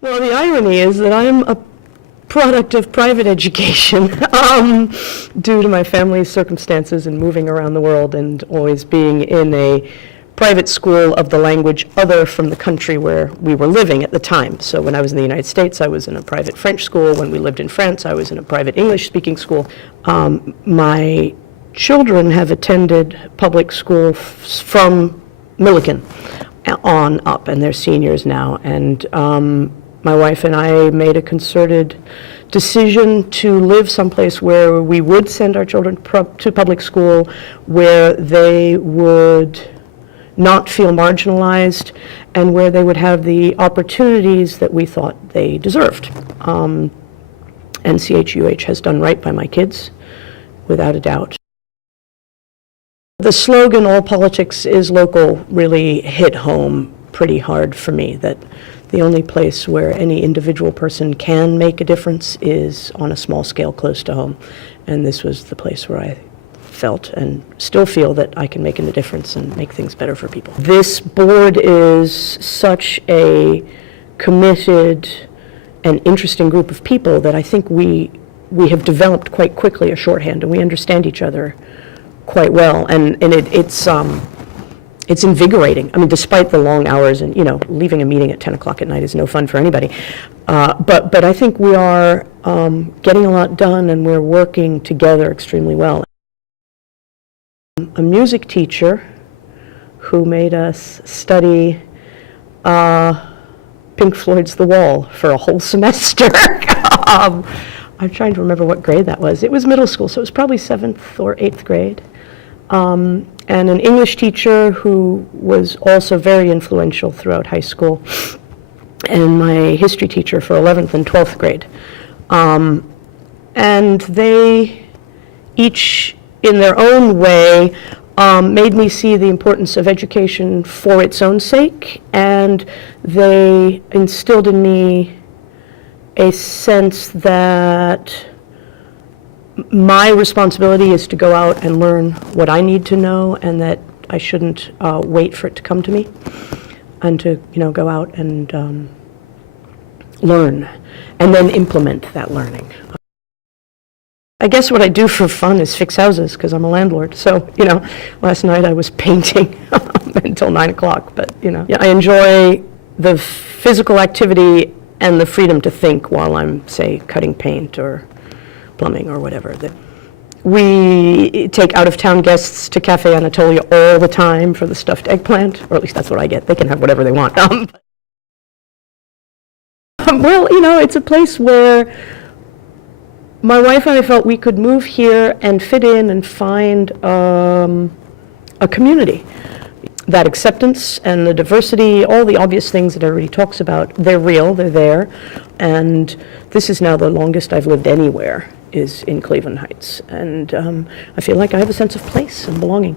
Well, the irony is that I'm a product of private education due to my family's circumstances and moving around the world and always being in a private school of the language other from the country where we were living at the time. So when I was in the United States, I was in a private French school. When we lived in France, I was in a private English-speaking school. My children have attended public school from Millikan on up, and they're seniors now. And my wife and I made a concerted decision to live someplace where we would send our children to public school, where they would not feel marginalized, and where they would have the opportunities that we thought they deserved. And CHUH has done right by my kids, without a doubt. The slogan, "All politics is local," really hit home pretty hard for me, that the only place where any individual person can make a difference is on a small scale close to home. And this was the place where I felt and still feel that I can make a difference and make things better for people. This board is such a committed and interesting group of people that I think we have developed quite quickly a shorthand, and we understand each other quite well, and it's invigorating. I mean, despite the long hours, and leaving a meeting at 10 o'clock at night is no fun for anybody. But I think we are getting a lot done, and we're working together extremely well. A music teacher who made us study Pink Floyd's The Wall for a whole semester. I'm trying to remember what grade that was. It was middle school, so it was probably 7th or 8th grade. And an English teacher who was also very influential throughout high school, and my history teacher for 11th and 12th grade. And they each, in their own way, made me see the importance of education for its own sake, and they instilled in me a sense that my responsibility is to go out and learn what I need to know, and that I shouldn't wait for it to come to me, and to go out and learn, and then implement that learning. I guess what I do for fun is fix houses, because I'm a landlord. So, last night I was painting until 9 o'clock, but, I enjoy the physical activity and the freedom to think while I'm, say, cutting paint or plumbing or whatever. We take out-of-town guests to Cafe Anatolia all the time for the stuffed eggplant, or at least that's what I get. They can have whatever they want. Well, it's a place where my wife and I felt we could move here and fit in and find a community. That acceptance and the diversity, all the obvious things that everybody talks about, they're real, they're there. And this is now the longest I've lived anywhere, is in Cleveland Heights. And I feel like I have a sense of place and belonging.